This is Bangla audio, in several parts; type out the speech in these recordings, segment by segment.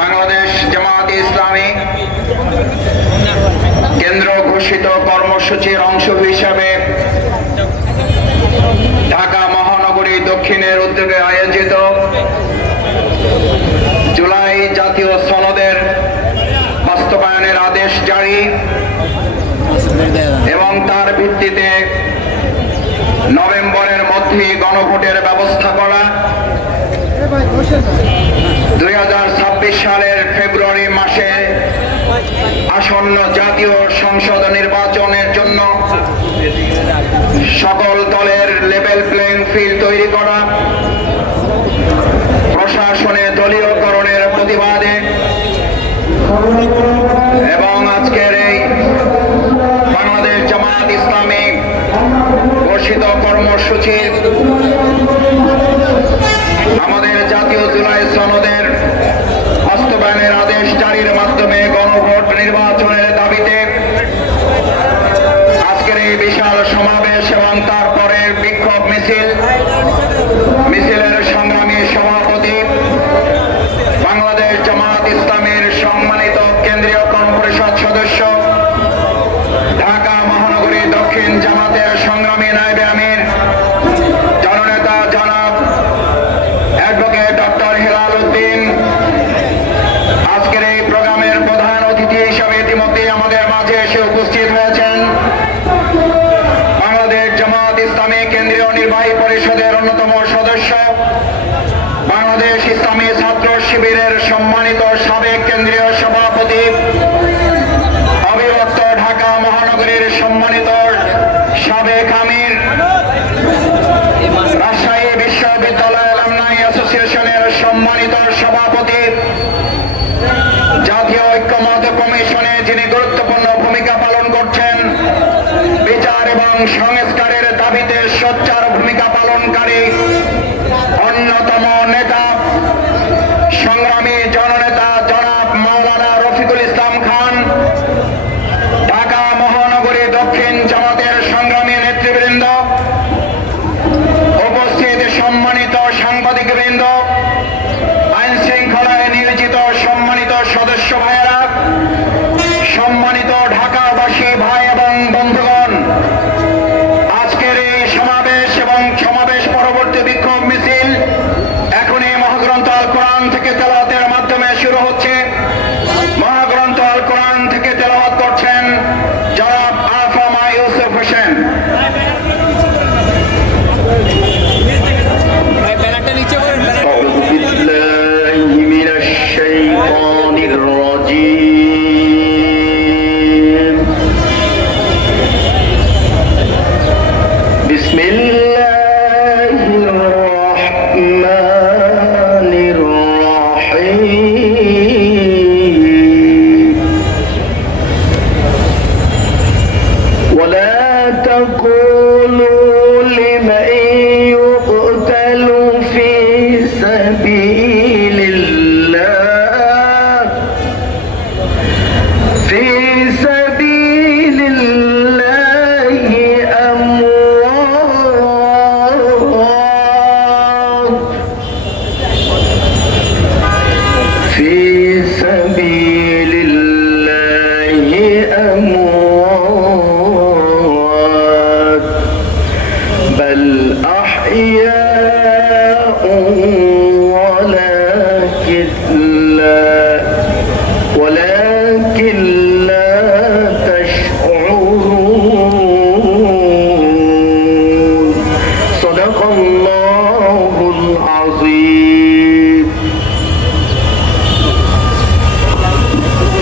বাংলাদেশ জামায়াতে ইসলামী কেন্দ্র ঘোষিত কর্মসূচির অংশ হিসাবে ঢাকা মহানগরী দক্ষিণের উদ্যোগে আয়োজিত জুলাই জাতীয় সনদের বাস্তবায়নের আদেশ জারি এবং তার ভিত্তিতে নভেম্বরের মধ্যে গণভোটের ব্যবস্থা করা, 2026 সালের ফেব্রুয়ারি মাসে আসন্ন জাতীয় সংসদ নির্বাচনের জন্য সকল দলের লেভেল প্লেইং ফিল্ড তৈরি করা, প্রশাসনে দলীয়করণের প্রতিবাদে এবং আজকের এই বাংলাদেশ জামায়াত ইসলামী ঘোষিত কর্মসূচির আমাদের জাতীয় জুলাই সনদের বাস্তবায়নের আদেশ জারির মাধ্যমে গণভোট নির্বাচনের দাবিতে আজকের এই বিশাল সমাবেশ এবং তারপরে বিক্ষোভ মিছিলের সংগ্রামী সভাপতি বাংলাদেশ জামায়াত ইসলামীর সম্মানিত কেন্দ্রীয় কর্মপরিষদ সদস্য, ঢাকা মহানগরী দক্ষিণ জামাতের সংগ্রামী নায়েবে আমির জননেতা জনাব অ্যাডভোকেট ডক্টর হেলাল উদ্দিন, আজকের এই প্রোগ্রামের প্রধান অতিথি হিসাবে ইতিমধ্যে আমাদের মাঝে এসে উপস্থিত হয়েছেন বাংলাদেশ জামায়াত ইসলামী কেন্দ্রীয় নির্বাহী পরিষদের অন্যতম সদস্য, বাংলাদেশ ইসলামী ছাত্র শিবিরের সম্মানিত সাবেক কেন্দ্রীয় সভাপতি, অবিভক্ত ঢাকা মহানগরীর সম্মানিত সাবেক আমির, রাজশাহী বিশ্ববিদ্যালয় অ্যালামনাই অ্যাসোসিয়েশনের সম্মানিত সভাপতি, জাতীয় ঐক্যমত্য কমিশনে যিনি গুরুত্বপূর্ণ ভূমিকা পালন করছেন, বিচার এবং সংস্কারের দাবিতে সোচ্চার ভূমিকা পালনকারী অন্যতম নেতা সংগ্রামী জননেতা জনাব মাওলানা রফিকুল ইসলাম খান, ঢাকা মহানগরী দক্ষিণ জামাতের সংগ্রামী নেতৃবৃন্দ, উপস্থিত সম্মানিত সাংবাদিকবৃন্দ, আইন শৃঙ্খলায় নিয়োজিত সম্মানিত সদস্য ভাইয়েরা, সম্মানিত ঢাকাবাসী ভাই এবং বন্ধুগণ, আজকের এই সমাবেশ এবং সমাবেশ পরবর্তী বিক্ষোভ মিছিল এখনই মহাগ্রন্থ আল কোরআন থেকে তেলাওয়াতের মাধ্যমে শুরু হচ্ছে। মহাগ্রন্থ আল কোরআন থেকে তেলাওয়াত করছেন জনাব আফামা ইউসুফ হোসেন।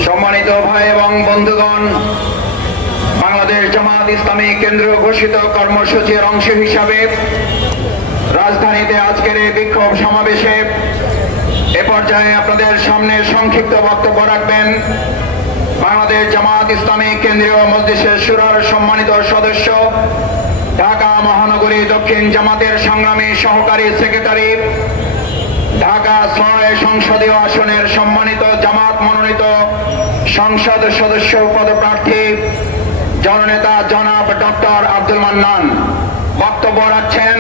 সম্মানিত ভাই এবং বন্ধুগণ, বাংলাদেশ জামায়াত ইসলামী কেন্দ্র ঘোষিত কর্মসূচির অংশ হিসাবে রাজধানীতে আজকের এই বিক্ষোভ সমাবেশে এ পর্যায়ে আপনাদের সামনে সংক্ষিপ্ত বক্তব্য রাখবেন বাংলাদেশ জামায়াত ইসলামী কেন্দ্রীয় মজলিসের শুরার সম্মানিত সদস্য, ঢাকা মহানগরী দক্ষিণ জামাতের সংগ্রামী সহকারী সেক্রেটারি, ঢাকা ৬ সংসদীয় আসনের সম্মানিত জামাত মনোনীত সংসদ সদস্য পদপ্রার্থী জননেতা জনাব ডক্টর আব্দুল মান্নান। বক্তব্য রাখছেন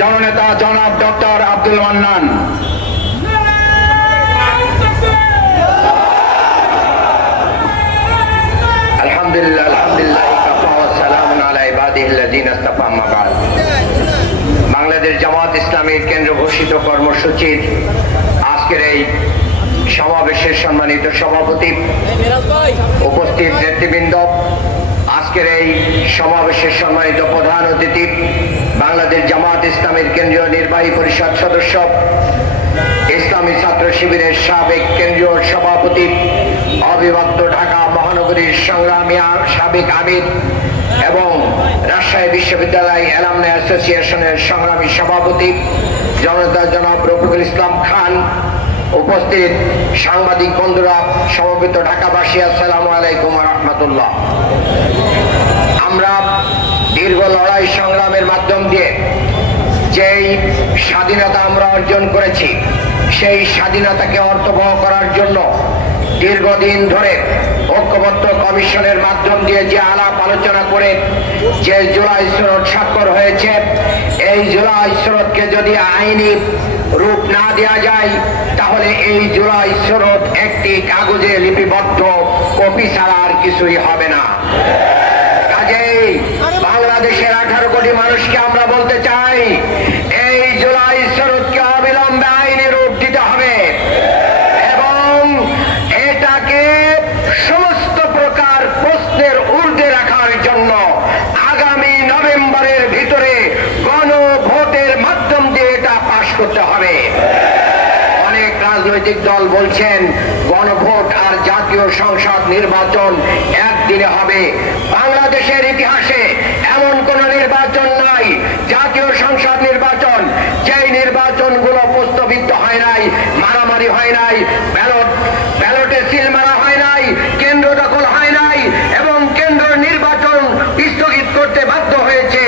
জননেতা জনাব ডক্টর আব্দুল মান্নান। আলহামদুলিল্লাহ আলহামদুলিল্লাহ কাফা ওয়া সালামুন আলা ইবাদিহিল্লাযিনা ইসতাফা আম্মা বা'দ। বাংলাদেশ জামাত ইসলামীর কেন্দ্র ঘোষিত কর্মসূচির আজকের এই সমাবেশের সম্মানিত সভাপতি, উপস্থিত নেতৃবৃন্দ, আজকের এই সমাবেশের সম্মানিত প্রধান অতিথি, বাংলাদেশ জামাত ইসলামীর কেন্দ্রীয় নির্বাহী পরিষদ সদস্য, ইসলামী ছাত্র শিবিরের সাবেক কেন্দ্রীয় সভাপতি, অবিভক্ত ঢাকা মহানগরীর সংগ্রামী সাবেক আমির এবং রাজশাহী বিশ্ববিদ্যালয় অ্যালামনাই অ্যাসোসিয়েশনের সংগ্রামী সভাপতি জনতা জনাব রফিকুল ইসলাম খান, উপস্থিত সাংবাদিক বন্ধুরা, সমবেত ঢাকাবাসী, আসসালামু আলাইকুম ওয়া রাহমাতুল্লাহ। আমরা দীর্ঘ লড়াই সংগ্রামের মাধ্যম দিয়ে যেই স্বাধীনতা আমরা অর্জন করেছি, সেই স্বাধীনতাকে অর্থবহ করার জন্য দীর্ঘদিন ধরে ঐক্যবদ্ধ কমিশনের মাধ্যম দিয়ে যে আলাপ আলোচনা করে যে জুলাই সনদ স্বাক্ষর হয়েছে, এই জুলাই সনদকে যদি আইনি রূপ না দেওয়া যায় তাহলে এই জুলাই সনদ একটি কাগজে লিপিবদ্ধ কপি ছাড়া আর কিছুই হবে না। কাজেই বাংলাদেশের 18 কোটি মানুষকে আমরা বলতে চাই, এই জুলাই সনদকে অবিলম্বে আইনি রূপ দিতে হবে এবং এটাকে সমস্ত প্রকার প্রশ্নের ঊর্ধ্বে রাখার জন্য আগামী নভেম্বরের ভিতরে গণভোটের মাধ্যম দিয়ে এটা পাশ করতে হবে। অনেক রাজনৈতিক দল বলছেন গণভোট আর জাতীয় সংসদ নির্বাচন একদিনে হবে। বাংলাদেশের ইতিহাসে এমন কোন নির্বাচন নাই, জাতীয় সংসদ নির্বাচন, যেই নির্বাচনগুলো প্রস্তাবিত হয় নাই, মারামারি হয় নাই, ব্যালটে সিল মারা হয় নাই, কেন্দ্র দখল হয় নাই এবং কেন্দ্র নির্বাচন স্থগিত করতে বাধ্য হয়েছে।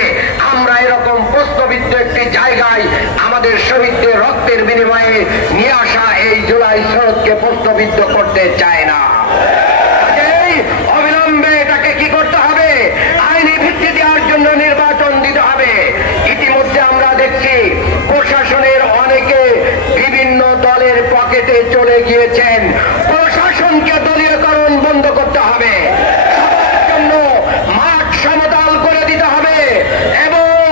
আমরা এরকম প্রস্তাবিত একটি জায়গায় আমাদের শহীদদের রক্তের বিনিময়ে নিয়ে আসা এই জুলাই সনদকে প্রস্তাবিত করতে চায় না। অবিলম্বে এটাকে কি করতে হবে? আইনি ভিত্তি দেওয়ার জন্য নির্বাচন দিতে হবে। ইতিমধ্যে আমরা দেখছি প্রশাসনের অনেকে বিভিন্ন দলের পকেটে চলে গিয়েছেন। প্রশাসনকে দলীয়করণ বন্ধ করতে হবে, সবার জন্য মাঠ সমতল করে দিতে হবে এবং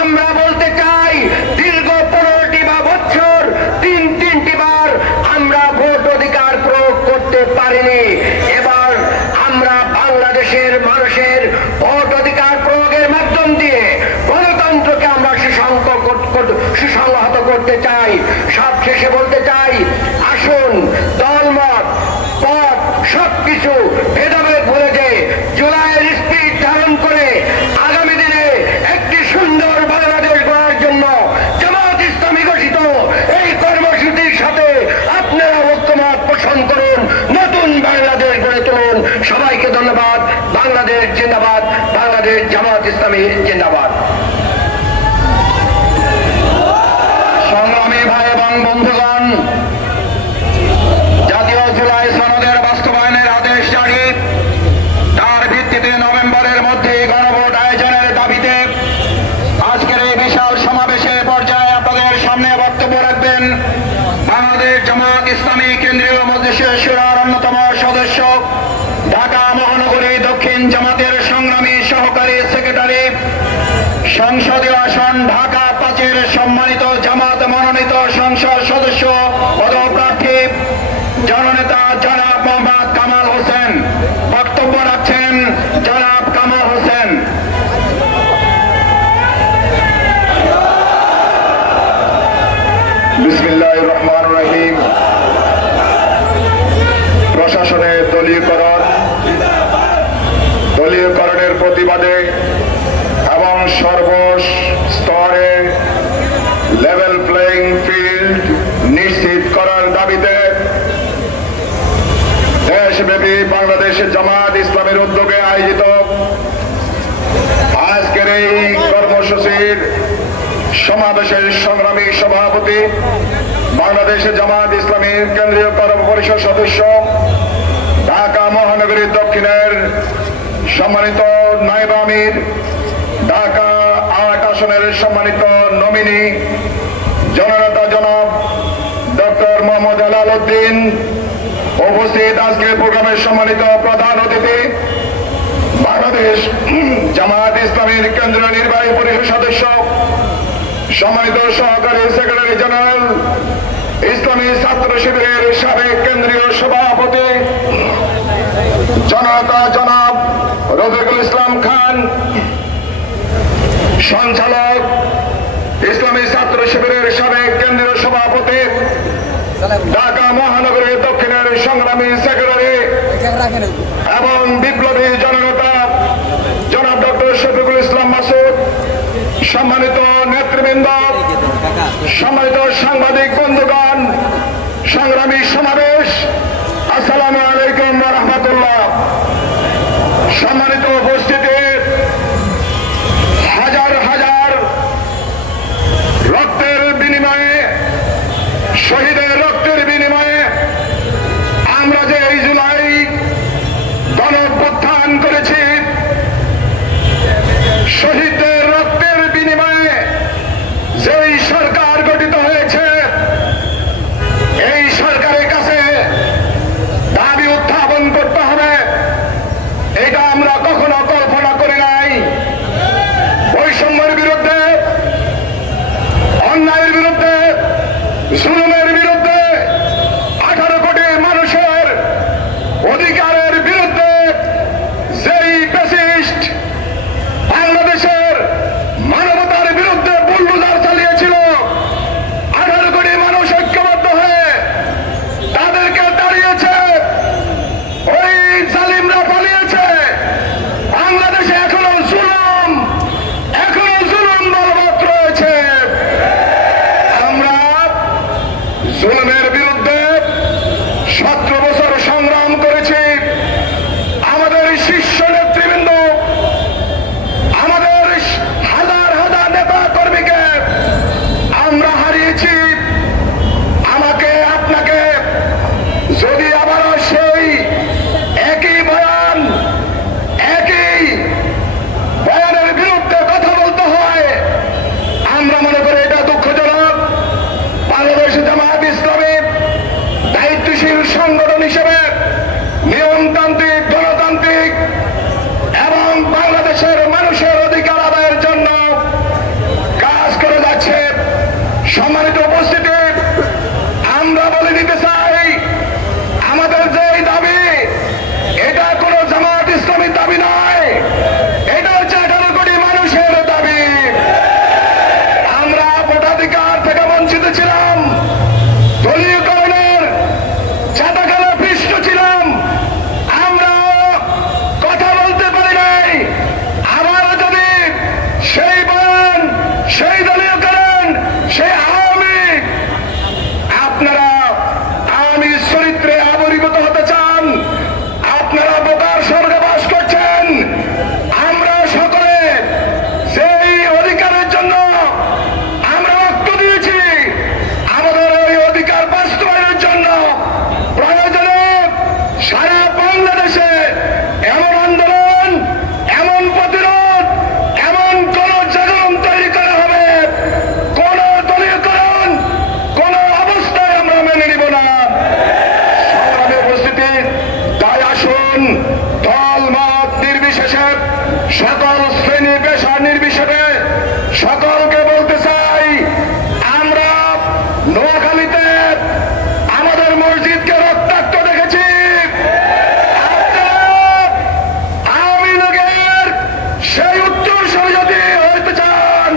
আমরা বলতে চাই দীর্ঘ 15টি বছর 3টি বার আমরা ভোট অধিকার প্রয়োগ করতে পারিনি। এবার আমরা বাংলাদেশের মানুষের ভোট অধিকার প্রয়োগের মাধ্যম দিয়ে গণতন্ত্রকে আমরা সুসংহত করতে চাই। সবশেষে বলতে চাই, আসুন দলমত পথ সবকিছু ভেদাভেদ ভুলে যে জুলাইয়ের স্পিড ধারণ করে আগামী দিনে একটি সুন্দর বাংলাদেশ গড়ার জন্য জামাত ইসলামী ঘোষিত এই কর্মসূচির সাথে আপনারা ঐক্যমত পোষণ করুন, নতুন বাংলাদেশ গড়ে তুলুন। সবাইকে ধন্যবাদ। বাংলাদেশ জিন্দাবাদ, বাংলাদেশ জামাত ইসলামী জিন্দাবাদ। সংগ্রামী ভাই এবং বন্ধুগণ, জাতীয় জুলাই সনদের বাস্তবায়নের আদেশ জারি, তার ভিত্তিতে নভেম্বরের মধ্যে গণভোট আয়োজনের দাবিতে আজকের এই বিশাল সমাবেশের পর্যায়ে আপনাদের সামনে বক্তব্য রাখবেন বাংলাদেশ জামাত ইসলামী কেন্দ্রীয় মজলিসের শুরার অন্যতম সদস্য, ঢাকা মহানগরী দক্ষিণ জামাতের সংগ্রামী সহকারী সেক্রেটারি, সংসদীয় আসন ঢাকা 5-এর সম্মানিত জামাত মনোনীত সংসদ সদস্য পদপ্রার্থী জননেতা জনাব মোহাম্মদ কামাল হোসেন। বক্তব্য রাখছেন জনাব কামাল হোসেন। বিসমিল্লাহির রহমানির রহিম। প্রশাসনের দলীয়করণের প্রতিবাদে এবং সর্বস্তরে লেভেল প্লেইং ফিল্ড নিশ্চিত করার দাবিতে দেশব্যাপী বাংলাদেশ জামাত ইসলামের উদ্যোগে আয়োজিত আজকের এই কর্মসূচির সমাবেশের সংগ্রামী সভাপতি, বাংলাদেশ জামাত ইসলামীর কেন্দ্রীয় কর্মপরিষদ সদস্য, ঢাকা মহানগরী দক্ষিণের সম্মানিত নায়েব আমির, ঢাকা 8 আসনের সম্মানিত নমিনি জননেতা জনাব ডক্টর মোহাম্মদ হেলাল উদ্দিন, উপস্থিত আজকের প্রোগ্রামের সম্মানিত প্রধান অতিথি বাংলাদেশ জামায়াত ইসলামীর কেন্দ্রীয় নির্বাহী পরিষদ সদস্য, সম্মানিত সহকারী সেক্রেটারি জেনারেল, ইসলামী ছাত্র শিবিরের সাবেক কেন্দ্রীয় সভাপতি জনতা জনাব রফিকুল ইসলাম খান, সঞ্চালক ইসলামী ছাত্র শিবিরের সাবেক কেন্দ্রীয় সভাপতি, ঢাকা মহানগরীর দক্ষিণের সংগ্রামী সেক্রেটারি এবং বিপ্লবী জননেতা জনাব ডক্টর শফিকুল ইসলাম মাসুদ, সম্মানিত নেতৃবৃন্দ, সম্মানিত সাংবাদিক বন্ধুগণ, সংগ্রামী সমাবেশ, আসসালামু আলাইকুম ওয়া রাহমাতুল্লাহ। সম্মানিত উপস্থিতি, হাজার হাজার রক্তের বিনিময়ে, শহীদের রক্তের বিনিময়ে আমরা যে এই জুলাই গণঅভ্যুত্থান করেছি, শহীদদের রক্তের বিনিময়ে যেই সরকার গঠিত হয়েছে, এই সরকারের কাছে দাবি উত্থাপন করতে হবে। এটা আমরা কখনো কল্পনা করি নাই। বৈষম্যের বিরুদ্ধে, অন্যায়ের বিরুদ্ধে, জুলুমের বিরুদ্ধে, 18 কোটি মানুষের অধিকারের বিরুদ্ধে যেই ফ্যাসিস্ট বাংলাদেশের মানবতার বিরুদ্ধে বুলডোজার চালিয়েছিল, 18 কোটি মানুষ ঐক্যবদ্ধ হয়ে তাদেরকে দাঁড়িয়েছে। ওই জালিমরা পালিয়েছে। বাংলাদেশে এখনো জুলুম বলবৎ রয়েছে। আমরা জুলুমের বিরুদ্ধে 17 বছর সংগ্রাম করেছি। আমাদের শীর্ষ নেতৃবৃন্দ, আমাদের হাজার হাজার নেতা কর্মীকে আমরা হারিয়েছি। আমাকে আপনাকে যদি আবারও সেই একই বয়ানের বিরুদ্ধে কথা বলতে হয়, আমরা মনে করি এটা দুঃখজনক। বাংলাদেশ জামায়াত ইসলামী দায়িত্বশীল সংগঠন হিসেবে নিয়মতান্ত্রিক, গণতান্ত্রিক এবং বাংলাদেশের মানুষের অধিকার আদায়ের জন্য কাজ করে যাচ্ছে। সম্মানিত উপস্থিতি, আমরা বলে দিতে চাই, আমাদের যে দাবি, এটা কোনো জামায়াত ইসলামীর দাবি নয়, এটা হচ্ছে 18 কোটি মানুষের দাবি। আমরা ভোটাধিকার থেকে বঞ্চিত ছিলাম, দলীয়করণের চাঁদাখালে পৃষ্ঠ ছিলাম, আমরা কথা বলতে পারি নাই। আবার যদি সেই বয়ান, সেই দলীয়করণ, সেই আপনারা আওয়ামী চরিত্রে আবির্ভূত হতে চান, আপনারা বোকার স্বর্গে বাস করছেন। আমরা সকলে সেই অধিকারের জন্য আমরা রক্ত দিয়েছি। আমাদের এই অধিকার বাস্তবায়নের জন্য প্রয়োজনে সারা বাংলাদেশে এমন আন্দোলন, এমন প্রতিরোধ, এমন কোন জাগরণ তৈরি করা হবে, কোন দলীয়করণ কোন অবস্থায় আমরা মেনে নিব না। সংগ্রামী উপস্থিতি, তাই আসুন দল মত নির্বিশেষে, সকল শ্রেণী পেশা নির্বিশেষে সকলকে বলতে চাই, আমরা নোয়াখালীতে আমাদের মসজিদকে রক্তাক্ত দেখেছি। আপনারা আওয়ামী লীগের সেই উত্তরসূরি যদি হইতে চান,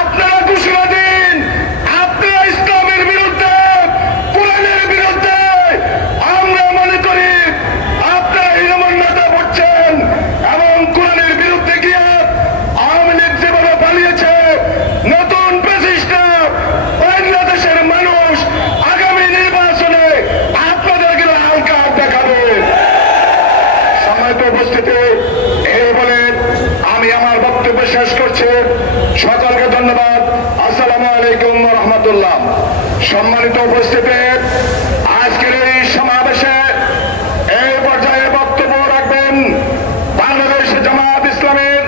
আপনারা ঘোষণা দিন, আপনারা ইসলামের বিরুদ্ধে, কোরআনের বিরুদ্ধে। আমরা মনে করি আপনারা হীনমন্যতা করছেন এবং কোরআনের বিরুদ্ধে গিয়ে আওয়ামী লীগ যেভাবে পালিয়েছে, নতুন প্রচেষ্টা বাংলাদেশের মানুষ আগামী নির্বাচনে আপনাদেরকে লাল কার্ড দেখাবে। সম্মানিত উপস্থিতি, এই বলে আমি আমার বক্তব্য শেষ করছি। সকলকে ধন্যবাদ। আসসালামু আলাইকুম ওয়া রাহমাতুল্লাহ। সম্মানিত উপস্থিতি, আজকের এই সমাবেশে এই পর্যায়ে বক্তব্য রাখবেন বাংলাদেশ জামায়াত ইসলামীর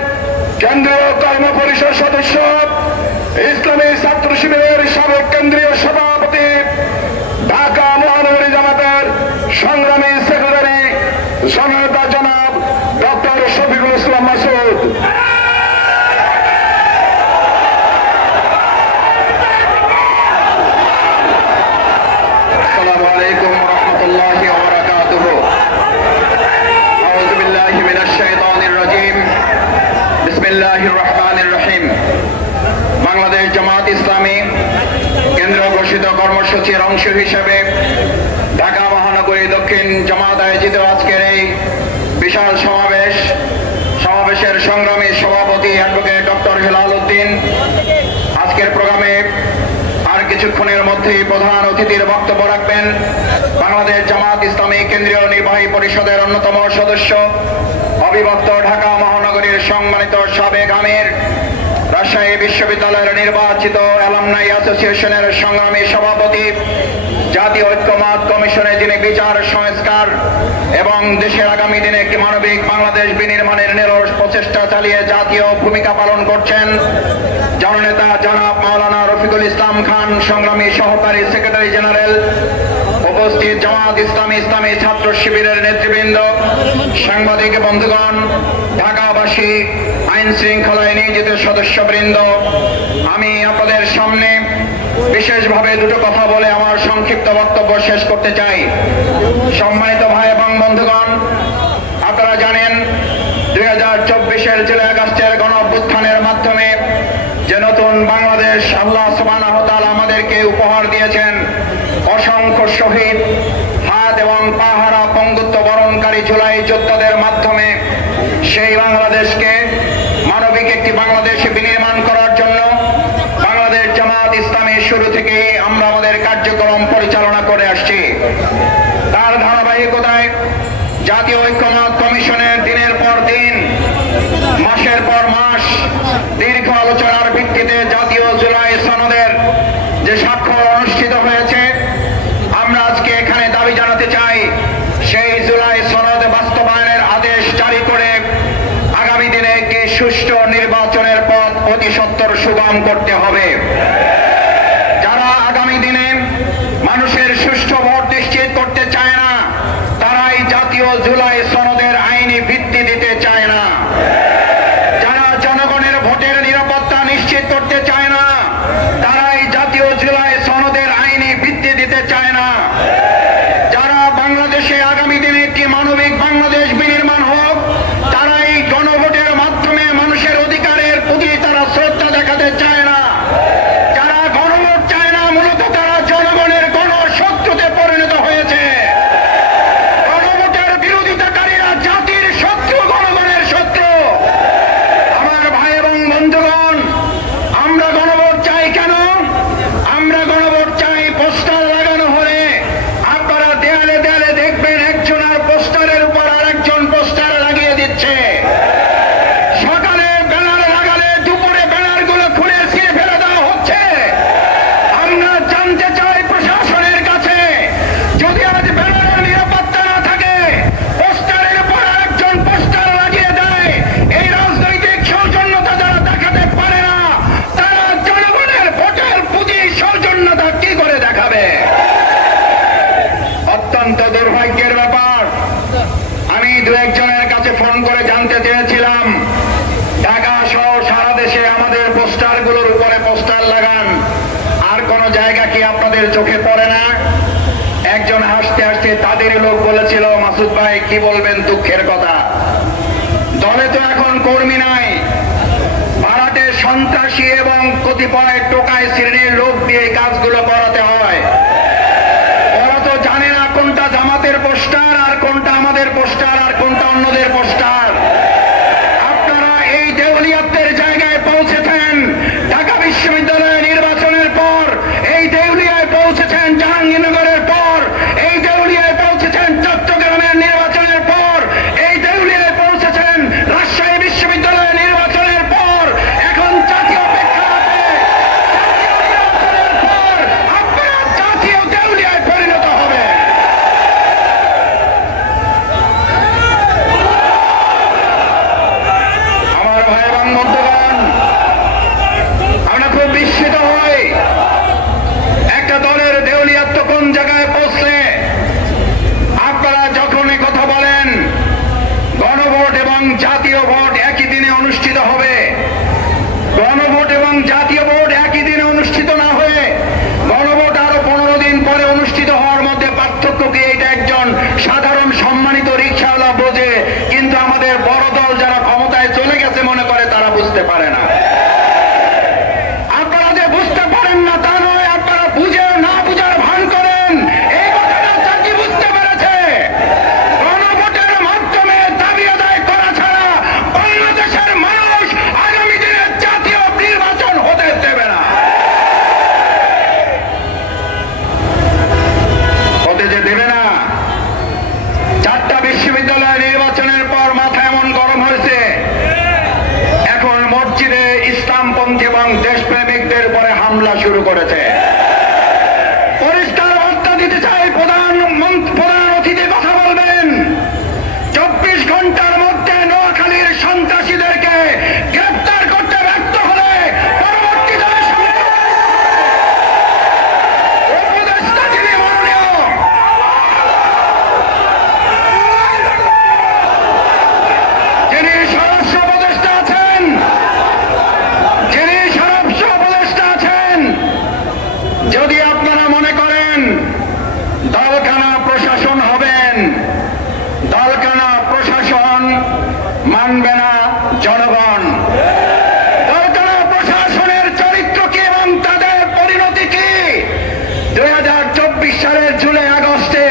কেন্দ্রীয় কর্ম পরিষদ সদস্য, ইসলামী শিবিরের সাবেক কেন্দ্রীয় সভাপতি, ঢাকা মহানগরী জামাতের সংগ্রামী সেক্রেটারি জনতা জনাব ডক্টর শফিকুল ইসলাম মাসুদ। আসসালামু আলাইকুম ওয়া রাহমাতুল্লাহি ওয়া বারাকাতুহু। আউযু বিল্লাহি মিনাশ শাইতানির রাজীম। বিসমিল্লাহির রহমানির রহিম। বাংলাদেশ জামাত ইসলামী কেন্দ্র ঘোষিত কর্মসূচির অংশ হিসেবে ঢাকা মহানগরী দক্ষিণ জামাত আয়োজিত আজকের এই বিশাল সমাবেশের সংগ্রামী সভাপতি অ্যাডভোকেট ডক্টর হেলাল উদ্দিন আজকের প্রোগ্রামে আর কিছুক্ষণের মধ্যেই প্রধান অতিথির বক্তব্য রাখবেন বাংলাদেশ জামাত ইসলামী কেন্দ্রীয় নির্বাহী পরিষদের অন্যতম সদস্য, অবিভক্ত ঢাকা মহানগরীর সম্মানিত সাবেক আমির, রাজশাহী বিশ্ববিদ্যালয়ের নির্বাচিত অ্যালামনাই অ্যাসোসিয়েশনের সংগ্রামী সভাপতি, জাতীয় ঐক্যমত কমিশনে যিনি বিচার সংস্কার এবং দেশের আগামী দিনে একটি মানবিক বাংলাদেশ বিনির্মাণের নিরলস প্রচেষ্টা চালিয়ে জাতীয় ভূমিকা পালন করছেন জননেতা জনাব মাওলানা রফিকুল ইসলাম খান, সংগ্রামী সহকারী সেক্রেটারি জেনারেল, উপস্থিত জামাত ইসলামী ছাত্র শিবিরের নেতৃবৃন্দ, সাংবাদিক বন্ধুগণ, ঢাকাবাসী, আইন শৃঙ্খলায় নিয়োজিত সদস্যবৃন্দ, আমি আপনাদের সামনে বিশেষভাবে দুটো কথা বলে আমার সংক্ষিপ্ত বক্তব্য শেষ করতে চাই। সম্মানিত ভাই এবং বন্ধুগণ, আপনারা জানেন 2024-এর জুলাই আগস্টের গণ অভ্যুত্থানের মাধ্যমে যে নতুন বাংলাদেশ আল্লাহ সুবহানাহু ওয়া তাআলা আমাদেরকে উপহার দিয়েছেন, অসংখ্য শহীদ, হাত এবং পা হারা পঙ্গুত্ব বরণকারী জুলাই যোদ্ধাদের মাধ্যমে সেই বাংলাদেশকে মানবিক একটি বাংলাদেশে বিনির্মাণ করার জন্য বাংলাদেশ জামাত ইসলামী শুরু থেকে আমরা আমাদের কার্যক্রম পরিচালনা করে আসছি। তার ধারাবাহিকতায় জাতীয় ঐক্যমত কমিশনের দিনের পর দিন, মাসের পর মাস দীর্ঘ আলোচনার ভিত্তিতে জাতীয় জুলাই সনদের যে স্বাক্ষর অনুষ্ঠিত হয়েছে, আমরা আজকে এখানে দাবি জানাতে চাই সেই জুলাই সনদ বাস্তবায়নের আদেশ জারি করে আগামী দিনে একটি সুষ্ঠু নির্বাচনের পথ অতি সত্বর সুগম করতে হবে। যারা আগামী দিনে মানুষের সুষ্ঠু ভোট নিশ্চিত করতে চায় না, তারাই জাতীয় জুলাই সনদের আইনি ভিত্তি দিতে চায় না। যারা জনগণের ভোটের নিরাপত্তা নিশ্চিত করতে চায় না, তারাই জাতীয় জুলাই সনদের আইনি ভিত্তি দিতে চায় না। যারা বাংলাদেশে আগামী দিনে একটি মানবিক বাংলাদেশ বিনির্মাণ হোক, তারাই গণভোটের মাধ্যমে মানুষের অধিকারের প্রতি তারা শ্রদ্ধা দেখাতে চায় না। যারা গণভোট চায় না, মূলত তারা জনগণের গণশত্রুতে পরিণত হয়েছে। গণভোটের বিরোধিতাকারীরা জাতির শত্রু, গণগণের শত্রু। আমার ভাই এবং বন্ধুগণ, আমরা গণভোট চাই কেন? আমরা গণভোট চাই পোস্টার লাগানো হলে আপনারা দেয়ালে দেয়ালে দেখবেন একজন আর পোস্টারের উপর আরেকজন পোস্টার লাগিয়ে দিচ্ছে। সকালে ব্যানার লাগালে দুপুরে ব্যানার গুলো খুলে ছিঁড়ে ফেলে দেওয়া হচ্ছে। আমরা জানতে চাই প্রশাসনের কাছে, যদি আজ ব্যানারের নিরাপত্তা না থাকে, পোস্টারের উপর আরেকজন পোস্টার লাগিয়ে দেয়, এই রাজনৈতিক সৌজন্যতা যারা দেখাতে পারে না, তারা জনগণের ভোটের প্রতি সৌজন্যতা কি করে দেখাবে? অত্যন্ত দুর্ভাগ্যের ব্যাপার। আমি দু একজনের কাছে ফোন করে জানতে চেয়েছিলাম, ঢাকা সহ সারা দেশে আমাদের পোস্টারগুলোর উপরে পোস্টার লাগান, আর কোন জায়গা কি আপনাদের চোখে পড়ে না? একজন হাসতে হাসতে তাদের লোক বলেছিল, মাসুদ ভাই কি বলবেন দুঃখের কথা, দলে তো এখন কর্মী নাই, ভাড়াটে সন্ত্রাসী এবং কতিপয় টোকাই শ্রেণীর লোক দিয়ে এই কাজগুলো করাতে হয়। ওরা তো জানে না কোনটা জামাতের পোস্টার আর কোনটা আমাদের পোস্টার আর কোনটা অন্যদের পোস্টার। আপনারা এই দেউলিয়াতের জায়গায় পৌঁছেছেন ঢাকা বিশ্ববিদ্যালয়ের নির্বাচনের পর, এই দেউলিয়ায় পৌঁছেছেন জাহাঙ্গীরনগরের পর, এই দেউলিয়ায় পৌঁছেছেন চট্টগ্রামের নির্বাচনের পর, এই দেউলিয়ায় পৌঁছেছেন রাজশাহী বিশ্ববিদ্যালয়ের নির্বাচনের পর, এখন জাতীয় প্রেক্ষাপটে নির্বাচনের পর আপনারা জাতীয় দেউলিয়ায় পরিণত হবে। বুঝতে পারে না। আপনারা যে বুঝতে পারেন না তা নয়, আপনারা বুঝে না বুঝার ভান করেন, এই কথাটা জাতি বুঝতে পেরেছে। গণভোটের মাধ্যমে দাবি আদায় করা ছাড়া বাংলাদেশের মানুষ আগামী দিনে জাতীয় নির্বাচন হতে দেবে না, হতে যে দেবে না। 4টা বিশ্ববিদ্যালয় নির্বাচনের পর মাথা এমন গরম হয়েছে, এখন মসজিদে ইসলামপন্থী এবং দেশপ্রেমিকদের উপরে হামলা শুরু করেছে। পরিষ্কার বার্তা দিতে চাই, প্রধান অতিথি কথা বলবেন। 24 ঘন্টার মধ্যে নোয়াখালীর সন্ত্রাসীদেরকে গ্রেপ্তার করতে ব্যর্থ হলে পরবর্তীতে উপদেষ্টা যিনি মাননীয় যিনি স্বরাষ্ট্র উপদেষ্টা আছেন, যদি আপনারা মনে করেন দলখানা প্রশাসন হবেন, দলখানা প্রশাসন মানবে না জনগণ। দলখানা প্রশাসনের চরিত্র কি এবং তাদের পরিণতি কি? 2024 সালের জুলাই আগস্টে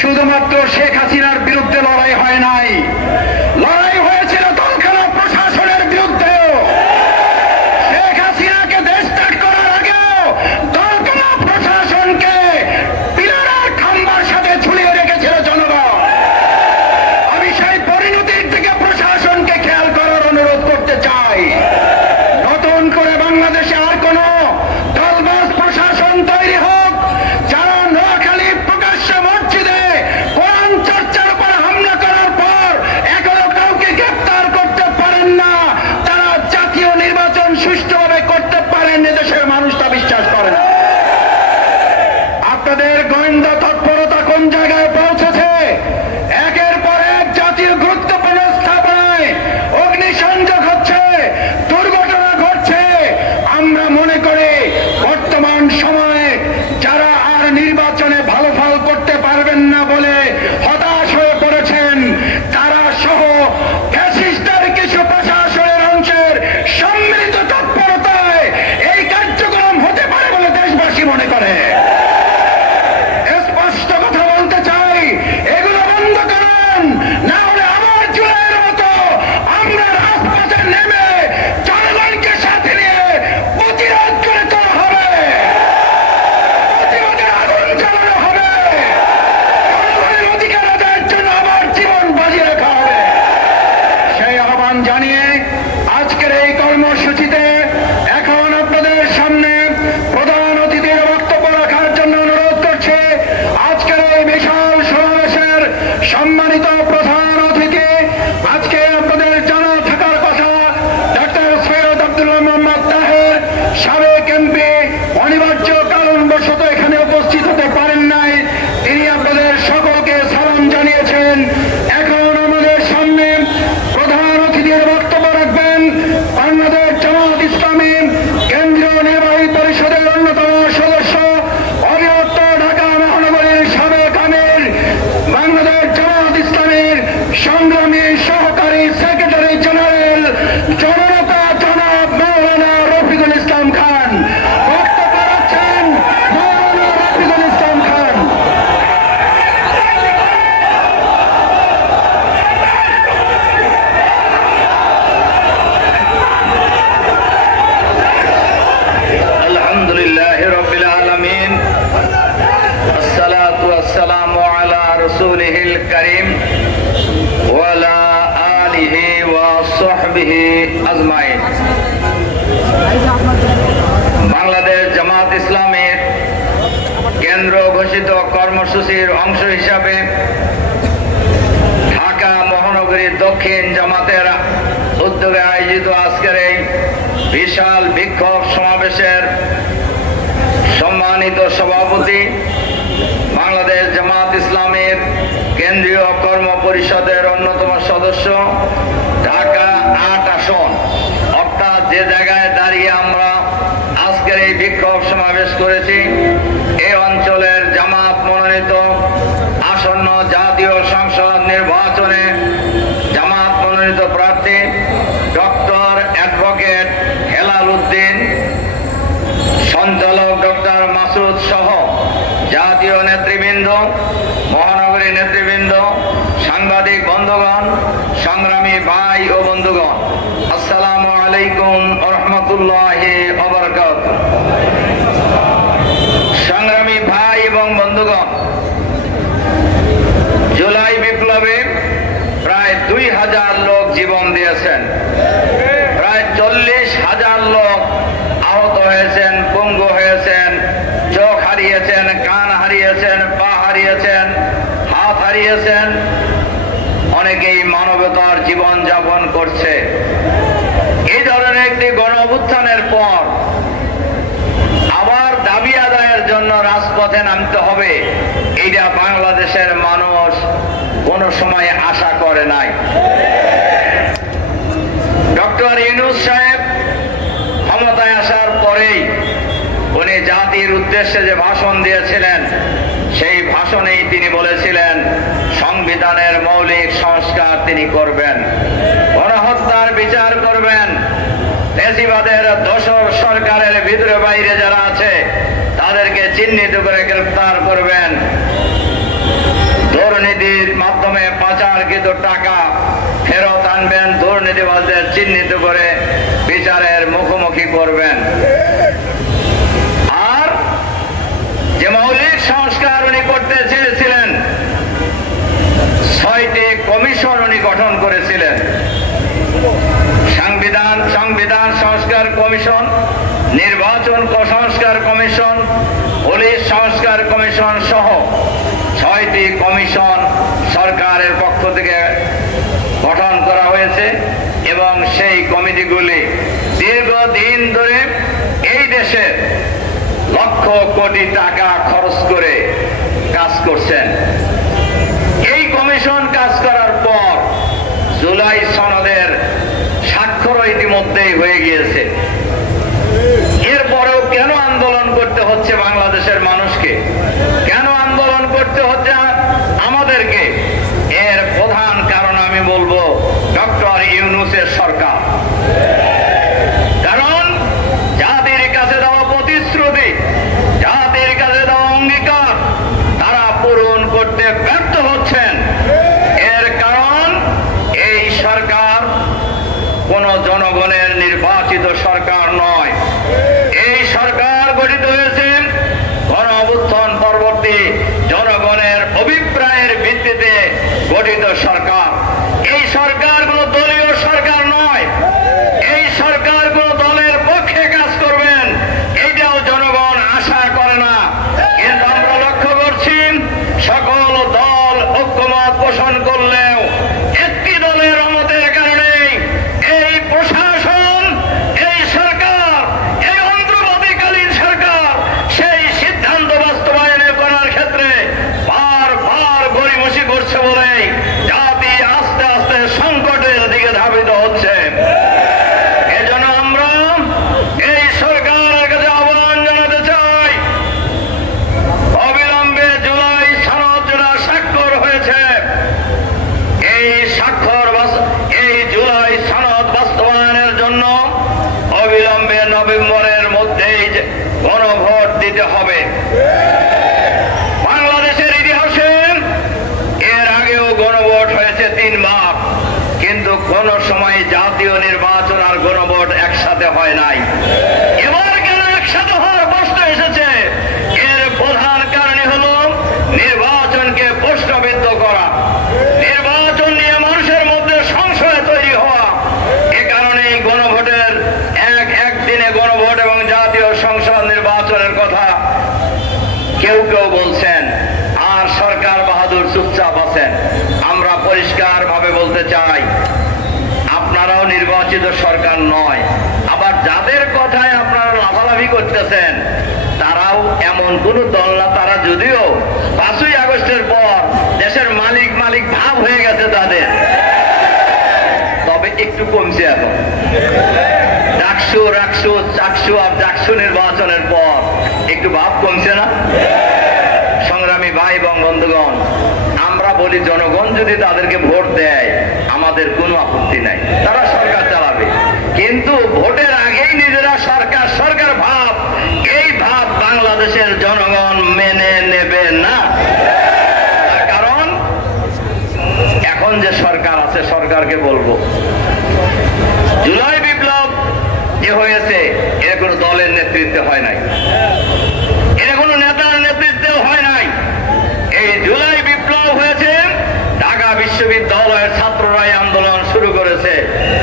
শুধুমাত্র শেখ হাসিনার বিরুদ্ধে লড়াই হয় নাই, লড়াই হয়েছিল দলখানা প্রশাসনের বিরুদ্ধেও। শেখ হাসিনাকে দেশ ত্যাগ করার আগেও দলখানা প্রশাসনকে পিলারের খাম্বার সাথে ঝুলিয়ে রেখেছিল জনগণ। আমি সেই পরিণতির দিকে প্রশাসনকে খেয়াল করার অনুরোধ করতে চাই। নতুন করে বাংলাদেশে আর কোন দলবাজ প্রশাসন তৈরি হোক, যারা নোয়াখালী প্রকাশ্যে মসজিদে কোরআন চর্চার উপর হামলা করার পর এখনো কাউকে গ্রেপ্তার করতে পারেন না, তারা জাতীয় নির্বাচন সুষ্ঠুভাবে করতে পারেন, দেশের মানুষ তা বিশ্বাস করে না। আপনাদের গোয়েন্দা তৎপরতা কোন জায়গায় পৌঁছেছে? একের পর এক জাতীয় গুরুত্বপূর্ণ স্থাপনায় অগ্নিসংযোগ হচ্ছে, দুর্ঘটনা ঘটছে। আমরা মনে করি বর্তমান সময়ে যারা আর নির্বাচনে ভালো ফল করতে পারবেন না বলে হতাশ হয়ে পড়েছেন, তারা সহ ফ্যাসিস্টের কিছু প্রশাসনের অংশের সম্মিলিত তৎপরতায় এই কার্যক্রম হতে পারে বলে দেশবাসী মনে করে। স্পষ্ট কথা বলতে চাই, এগুলো বন্ধ করুন, না হলে আমার জুলাইয়ের মতো আমরা রাজপথে নেমে জনগণকে সাথে নিয়ে প্রতিরোধ করে তোলা হবে, প্রতিবাদের আগুন জ্বালানো হবে, জনগণের অধিকার আদায়ের জন্য আমার জীবন বাজি রাখা হবে। সেই আহ্বান জানিয়ে আজকের এই কর্মসূচিতে এখন আপনাদের সামনে প্রধান অতিথির বক্তব্য রাখার জন্য অনুরোধ করছে আজকের এই বিশাল সমাবেশের সম্মানিত প্রধান অতিথি। আজকে আপনাদের জানা থাকার কথা, ডক্টর সৈয়দ আব্দুল্লাহ মোহাম্মদ তাহের, সাবেক এমপি, অনিবার্য কারণবশত এখানে উপস্থিত হতে পারেন নাই। তিনি আপনাদের সকলকে সালাম জানিয়েছেন। এখন আমাদের সামনে প্রধান অতিথির বক্তব্য রাখবেন বাংলাদেশ জামাত ইসলামী কেন্দ্রীয় নির্বাহী পরিষদের অন্যতম সদস্য, অবিভক্ত ঢাকা মহানগরীর সাবেক আমির, বাংলাদেশ জামাত ইসলামীর সংগ্রামী সহকারী সেক্রেটারি জেনারেল জননেতা জনাব মাওলানা রফিকুল ইসলাম খান। বক্তব্য রাখছেন মাওলানা রফিকুল ইসলাম খান। আলহামদুলিল্লাহি রাব্বিল আলামিন, আসসালাতু ওয়াসসালামু আলা রাসূলিহিল কারীম ওয়া আলা আলিহি ওয়া সাহবিহি আজমাইন। বাংলাদেশ জামাত ইসলামীর কেন্দ্র ঘোষিত কর্মসূচির অংশ হিসাবে ঢাকা মহানগরীর দক্ষিণ জামাতের উদ্যোগে আয়োজিত আজকের এই বিশাল বিক্ষোভ সমাবেশের সম্মানিত সভাপতি, বাংলাদেশ জামাত ইসলামীর কেন্দ্রীয় কর্ম পরিষদের অন্যতম সদস্য, ঢাকা 8 আসন অর্থাৎ যে জায়গায় দাঁড়িয়ে আমরা আজকের এই বিক্ষোভ সমাবেশ করেছি, এই অঞ্চলের জামাত মনোনীত আসন্ন জাতীয় সংসদ নির্বাচনে জামাত মনোনীত প্রার্থী ডক্টর অ্যাডভোকেট জাতীয় নেতৃবৃন্দ, মহানগরী নেতৃবৃন্দ, সাংবাদিক বন্ধুগণ, সংগ্রামী ভাই ও বন্ধুগণ, আসসালামু আলাইকুম ওয়া রাহমাতুল্লাহি ওয়া বারাকাতুহু। সংগ্রামী ভাই এবং বন্ধুগণ, জুলাই বিপ্লবে প্রায় 2000 লোক জীবন দিয়েছেন, প্রায় 40,000 লোক আহত হয়েছেন, পঙ্গু হয়েছেন, চোখ হারিয়েছেন, কান হারিয়েছেন, পা হারিয়েছেন, হাত হারিয়েছেন, অনেকেই মানবতার জীবন যাপন করছে। এই ধরনের একটি গণ অভ্যুত্থানের পর আবার দাবি আদায়ের জন্য রাজপথে নামতে হবে, এইটা বাংলাদেশের মানুষ কোন সময় আশা করে নাই। ডক্টর ইউনূস সাহেব ক্ষমতায় আসার পরেই উনি জাতির উদ্দেশ্যে যে ভাষণ দিয়েছিলেন, সেই ভাষণেই তিনি বলেছিলেন সংবিধানের মৌলিক সংস্কার তিনি করবেন, গণহত্যার বিচার করবেন, ফ্যাসিবাদের দোসর সরকারের ভিতরে বাইরে যারা আছে তাদেরকে চিহ্নিত করে গ্রেফতার করবেন, দুর্নীতির মাধ্যমে পাচারকৃত টাকা ফেরত আনবেন, দুর্নীতিবাজদের চিহ্নিত করে বিচারের মুখোমুখি করবেন। আর যে মৌলিক সংস্কার উনি করতে চেয়েছিলেন, 6টি কমিশন উনি গঠন করেছিলেন। সংবিধান সংস্কার কমিশন, নির্বাচন সংস্কার কমিশন, পুলিশ সংস্কার কমিশন সহ 6টি কমিশন সরকারের পক্ষ থেকে গঠন করা হয়েছে এবং সেই কমিটিগুলি দীর্ঘদিন ধরে এই দেশের লক্ষ কোটি টাকা খরচ করে কাজ করছেন। এই কমিশন কাজ করার পর জুলাই সনদের স্বাক্ষর ইতিমধ্যেই হয়ে গিয়েছে। এরপরেও কেন আন্দোলন করতে হচ্ছে বাংলাদেশের মানুষকে, কেন আন্দোলন করতে হচ্ছে আমাদেরকে? এর প্রধান কারণ আমি বলবো ডক্টর ইউনূসের সরকার। কারণ জাতির কাছে দেওয়া প্রতিশ্রুতি, জাতির কাছে দেওয়া অঙ্গীকার তারা পূরণ করতে ব্যর্থ হচ্ছেন। এর কারণ এই সরকার কোন জনগণের নির্বাচিত সরকার নয়। এই সরকার গঠিত হয়েছে গণ অভ্যুত্থান পরবর্তী জনগণের অভিপ্রায়ের ভিত্তিতে গঠিত সরকার। এই সরকার কোন দলীয় সরকার নয়। এই সরকার কোন দলের পক্ষে কাজ করবেন এইটাও জনগণ আশা করে না। কিন্তু আমরা লক্ষ্য করছি সকল দল ঐক্যমত পোষণ করলেও একটি দলের অমতের কারণে এই প্রশাসন, এই সরকার, এই অন্তর্বর্তীকালীন সরকার সেই সিদ্ধান্ত বাস্তবায়নে করার ক্ষেত্রে বারবার গড়িমসি করছে বলে জাতি আস্তে আস্তে সংকটের দিকে ধাবিত হচ্ছে। এজন্য আমরা এই সরকারের কাছে আহ্বান জানাতে চাই, অবিলম্বে জুলাই সনদ যেটা স্বাক্ষর হয়েছে, এই জুলাই সনদ বাস্তবায়নের জন্য অবিলম্বে নভেম্বরের মধ্যেই গণভোট দিতে হবে। বাংলাদেশের ইতিহাসে এর আগেও গণভোট হয়েছে 3 বার, কিন্তু কোন সময় জাতীয় নির্বাচন আর গণভোট একসাথে হয় নাই। এবার কেন একসাথে হওয়ার প্রশ্ন এসেছে? এর প্রধান কারণ হলো নির্বাচনকে প্রশ্নবিদ্ধ করা, নির্বাচন নিয়ে মানুষের মধ্যে সংশয় তৈরি হওয়া। এ কারণেই গণভোটের একদিনে গণভোট এবং জাতীয় সংসদ নির্বাচনের কথা কেউ কেউ বলছেন, আর সরকার বাহাদুর চুপচাপ আছেন। আমরা পরিষ্কার ভাবে বলতে চাই, আপনারাও নির্বাচিত সরকার নয়। আবার যাদের কথায় আপনারা লাফালাফি করতেছেন তারাও এমন কোন দল না। তারা যদিও 5ই আগস্টের পর দেশের মালিক ভাব হয়ে গেছে তাদের, তবে একটু কমছে এখন। চাকসু আর জাকসু নির্বাচনের পর একটু ভাব কমছে না? সংগ্রামী ভাই এবং বন্ধুগণ, আমরা বলি জনগণ যদি তাদেরকে ভোট দেয় আমাদের কোনো আপত্তি নাই, তারা সরকার চালাবে। কিন্তু ভোটের আগেই নিজেরা সরকার ভাব, এই ভাব বাংলাদেশের জনগণ মেনে নেবে আছে সরকারকে বলবো, জুলাই বিপ্লব যে হয়েছে এর কোনো দলের নেতৃত্বে হয় নাই, এর কোনো নেতার নেতৃত্বে হয় নাই। এই জুলাই বিপ্লব হয়েছে ঢাকা বিশ্ববিদ্যালয়ের ছাত্ররাই আন্দোলন শুরু করেছে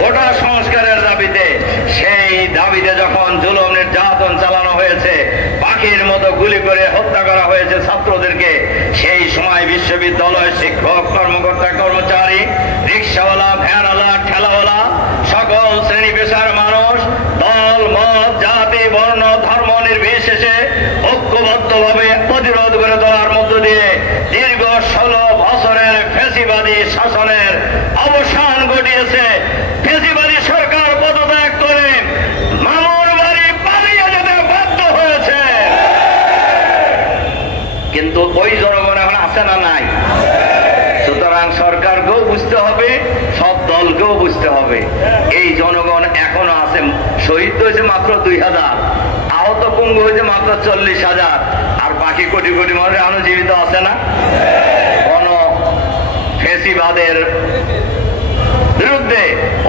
কোটা সংস্কারের দাবিতে। সেই দাবিতে যখন জুলুম নির্যাতন চালানো হয়েছে, পাখির মতো গুলি করে হত্যা করা হয়েছে ছাত্রদেরকে, সেই সময় বিশ্ববিদ্যালয়ের শিক্ষক, কর্মকর্তা, কর্মচারী, রিক্সাওয়ালা, ভ্যানওয়ালা, ঠেলাওয়ালা, সকল শ্রেণী পেশার মানুষ দল, মত, জাতি, বর্ণ, ধর্ম নির্বিশেষে ঐক্যবদ্ধভাবে প্রতিরোধ করে তোলার মধ্য দিয়ে দীর্ঘ 16 বছরের ফ্যাসিবাদী শাসনের অবসান ঘটিয়েছে। ফ্যাসিবাদী সরকার পদত্যাগ করে মামুর বাড়ি পালিয়ে যেতে বাধ্য হয়েছে। কিন্তু ওই জনগণ এখন আছে না নাই? সুতরাং সরকারকেও বুঝতে হবে, সব দলকেও বুঝতে হবে এই জনগণ এখনো আছে। শহীদ হয়েছে মাত্র 2000, আহত পঙ্গু হয়েছে মাত্র 40,000, আর বাকি কোটি কোটি মানুষ এখনো জীবিত আছে না। কোন ফ্যাসিবাদের বিরুদ্ধে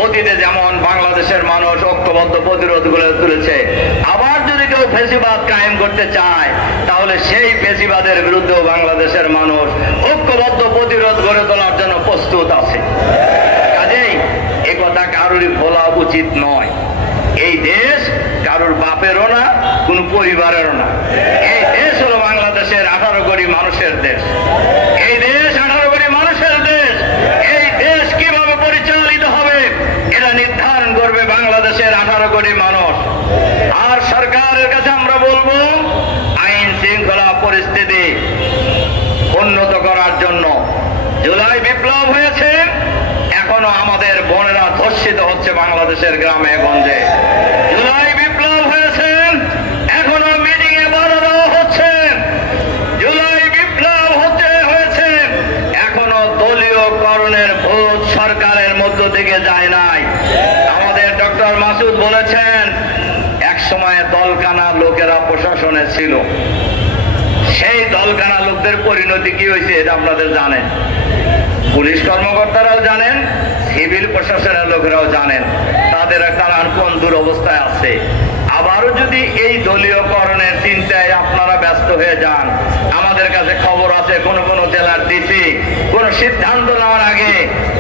অতীতে যেমন বাংলাদেশের মানুষ ঐক্যবদ্ধ প্রতিরোধ গড়ে তুলেছে, আবার যদি কেউ ফ্যাসিবাদ কায়েম করতে চায় তাহলে সেই ফ্যাসিবাদের বিরুদ্ধেও বাংলাদেশের মানুষ ঐক্যবদ্ধ প্রতিরোধ গড়ে তোলার জন্য প্রস্তুত আছে। কাজেই একথা কারোরই বলা উচিত নয়। এই দেশ কারোর বাপেরও না, কোন পরিবারেরও না। এই দেশ হলো বাংলাদেশের 18 কোটি মানুষের দেশ। এই দেশ 18 কোটি মানুষের দেশ। এই দেশ কিভাবে পরিচালিত হবে এটা নির্ধারণ করবে বাংলাদেশের 18 কোটি মানুষ। আর সরকারের কাছে আমরা বলবো, আইন শৃঙ্খলা পরিস্থিতি উন্নত করার জন্য জুলাই বিপ্লব হয়েছে, এখনো আমাদের বোনেরা ধর্ষিত হচ্ছে বাংলাদেশের গ্রামে গঞ্জে। জুলাই বিপ্লব হয়েছে, এখনো মিটিং এ বাধা দেওয়া হচ্ছে। জুলাই বিপ্লব হয়েছে, এখনো দলীয় করণের ভোট সরকারের মধ্য থেকে যায় নাই। আমাদের ডক্টর মাসুদ বলেছেন, এক সময় দলকানা লোকেরা প্রশাসনে ছিল, সেই দলকানা লোকদের পরিণতি কি হয়েছে এটা আপনাদের জানেন, পুলিশ কর্মকর্তারাও জানেন, সিভিল প্রশাসনের লোকেরাও জানেন, তাদের তারা কোন দুরবস্থায় আছে। আবারও যদি এই দলীয়করণের চিন্তায় আপনারা ব্যস্ত হয়ে যান, আমাদের কাছে খবর আছে কোন কোন জেলার ডিসি কোন সিদ্ধান্ত নেওয়ার আগে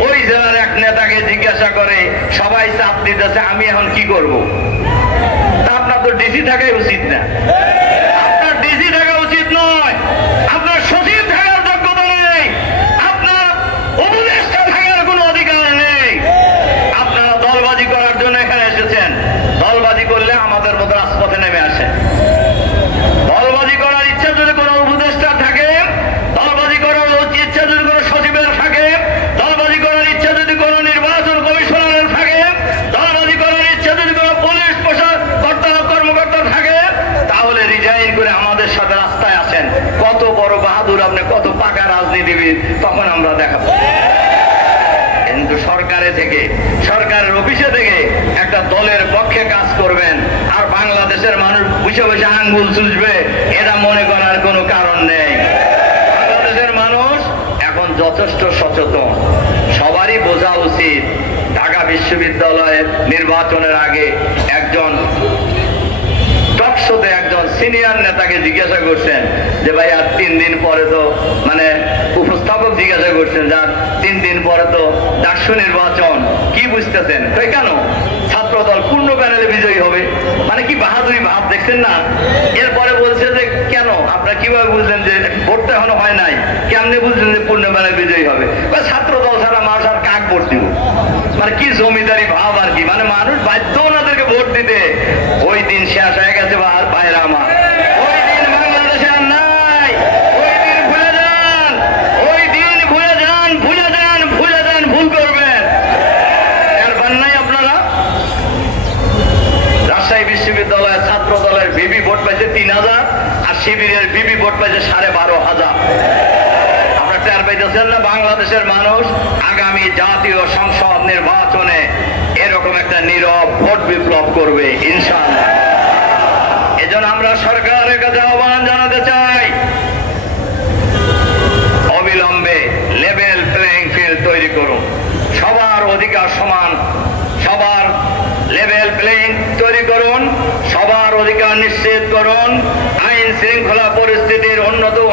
ওই জেলার এক নেতাকে জিজ্ঞাসা করে সবাই চাপ দিতেছে আমি এখন কি করব। তা আপনার তো ডিসি থাকাই উচিত না, আপনার ডিসি থাকা উচিত নয়, আপনার সচিব থাকার যোগ্যতা নেই, আপনার উপদেষ্টা থাকার কোনো অধিকার নেই। আপনারা দলবাজি করার জন্য এখানে এসেছেন, দলবাজি করলে আমাদের মতো রাজপথে নেমে আসে। দলবাজি করার ইচ্ছা যদি কোনো উপদেষ্টা থাকে, দলবাজি করার ইচ্ছা যদি কোনো সচিবের থাকে, দলবাজি করার ইচ্ছা যদি কোনো নির্বাচন কমিশনারের থাকে, দলবাজি করার ইচ্ছা যদি কোনো পুলিশ কর্মকর্তা থাকে, তাহলে রিজাইন করে আমাদের সাথে রাস্তায় আসেন। কত বড় বাহাদুর আপনি, কত পাকা রাজনীতিবিদ, তখন আমরা দেখাবো। কিন্তু সরকারের অফিসে থেকে একটা দলের পক্ষে কাজ করবেন আর বাংলাদেশের মানুষ বসে বসে আঙ্গুল চুষবে, এটা মনে করার কোনো কারণ নেই। বাংলাদেশের মানুষ এখন যথেষ্ট সচেতন, সবারই বোঝা উচিত। ঢাকা বিশ্ববিদ্যালয়ের নির্বাচনের আগে একজন টকশোতে একজন সিনিয়র নেতাকে জিজ্ঞাসা করছেন যে ভাই আর 3 দিন পরে তো, মানে উপস্থাপক জিজ্ঞাসা করছেন যার 3 দিন পরে তো ডাকসু নির্বাচন, কি বুঝতেছেন? কেন ছাত্র দল পূর্ণ প্যানেলে বিজয়ী হবে, মানে কি বাহাদুরি ভাব দেখছেন না? এরপরে বলছে যে কেন আপনারা কিভাবে বুঝলেন যে ভোটটা এখনো হয় নাই, কেমনে বুঝলেন যে পূর্ণ প্যানেল বিজয়ী হবে? ছাত্র দল ছাড়া মানুষ আর কাক ভোট দিব, মানে কি জমিদারি ভাব আর কি, মানে মানুষ বাধ্য ওনাদেরকে ভোট দিতে। ওই দিন শেষ হয়ে গেছে ভাইরা আমার, ওই দিন বাংলাদেশে আর নাই। ওই দিন ভুলে যান, ওই দিন ভুলে যান, ভুলে যান, ভুলে যান, ভুল করবেন। এরপর নাই আপনারা রাজশাহী বিশ্ববিদ্যালয়ের ছাত্র দলের বিবি ভোট পাইছে 3000 আর শিবিরের বিবি ভোট পাইছে 12,500। আপনারা টের পাইতেছেন না? বাংলাদেশের মানুষ আগামী জাতীয় সংসদ নির্বাচনে এরকম একটা নীরব ভোট বিপ্লব করবে ইনশাআল্লাহ। এজন্য আমরা সরকারের কাছে আহ্বান জানাতে চাই, অবিলম্বে লেভেল প্লেইং ফিল্ড তৈরি করুন। সবাই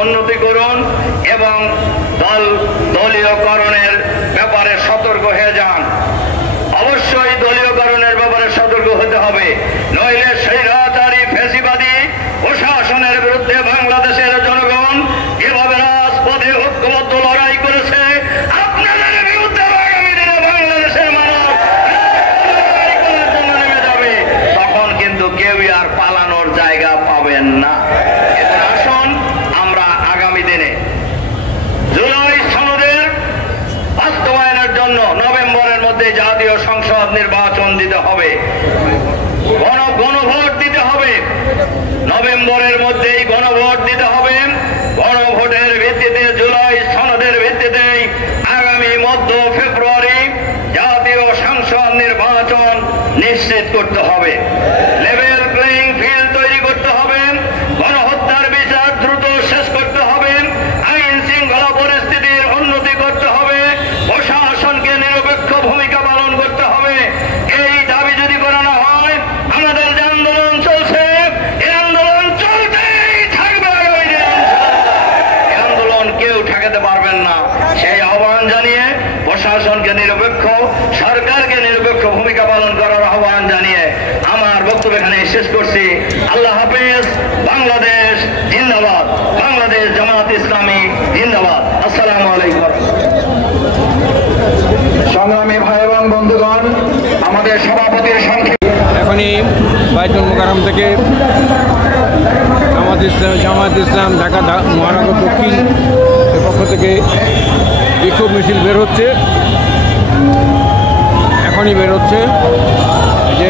উন্নতি করুন এবং দলীয়করণের ব্যাপারে সতর্ক হয়ে যান। অবশ্যই দলীয়করণের ব্যাপারে সতর্ক হতে হবে, নইলে স্বৈরাচারী ফ্যাসিবাদী প্রশাসনের বিরুদ্ধে বাংলাদেশের জনগণ যেভাবে রাজপথে ঐক্যবদ্ধ লড়াই করেছে, আপনাদের বিরুদ্ধে আগামী দিনে বাংলাদেশের মানুষ লড়াই করার জন্য নেমে যাবে। তখন কিন্তু কেউই আর পালানোর জায়গা পাবেন না। এখন আসুন আমরা আগামী দিনে জুলাই সনদের বাস্তবায়নের জন্য নভেম্বরের মধ্যে জাতীয় সংসদ নির্বাচন দিতে হবে, গণভোট দিতে হবে। নভেম্বরের মধ্যেই গণভোট দিতে হবে। গণভোটের ভিত্তিতে জুলাই সনদের ভিত্তিতে আগামী মধ্য ফেব্রুয়ারি জাতীয় সংসদ নির্বাচন নিশ্চিত করতে হবে। লেভেল প্লেইং ফিল্ড তৈরি করতে হবে। গণহত্যার বিচার দ্রুত শেষ করতে হবে। আইন শৃঙ্খলা পরিস্থিতির উন্নতি করতে হবে। প্রশাসনকে নিরপেক্ষ ভূমিকা পালন করতে হবে। এই দাবি যদি করানো হয়, আমাদের যে আন্দোলন চলছে, এই আন্দোলন চলতেই থাকবে আগামী দিনে। এই আন্দোলন কেউ ঠেকাতে পারবেন না। সেই আহ্বান জানিয়ে প্রশাসনকে নিরপেক্ষ, সরকারকে নিরপেক্ষ ভূমিকা পালন করার আহ্বান জানিয়ে আমার বক্তব্য এখানে শেষ করছি। আল্লাহ হাফেজ। বাংলাদেশ জিন্দাবাদ। বাংলাদেশ জামাত ইসলামী জিন্দাবাদ। আসসালামু আলাইকুম। সংগ্রামী ভাই এবং বন্ধুগণ, আমাদের সভাপতির সংক্ষেপ এখনই বাইতুল মোকাররম থেকে জামাত ইসলাম ঢাকা মহানগর দক্ষিণ এর পক্ষ থেকে বিক্ষোভ মিছিল বের হচ্ছে। এখনই বের হচ্ছে যে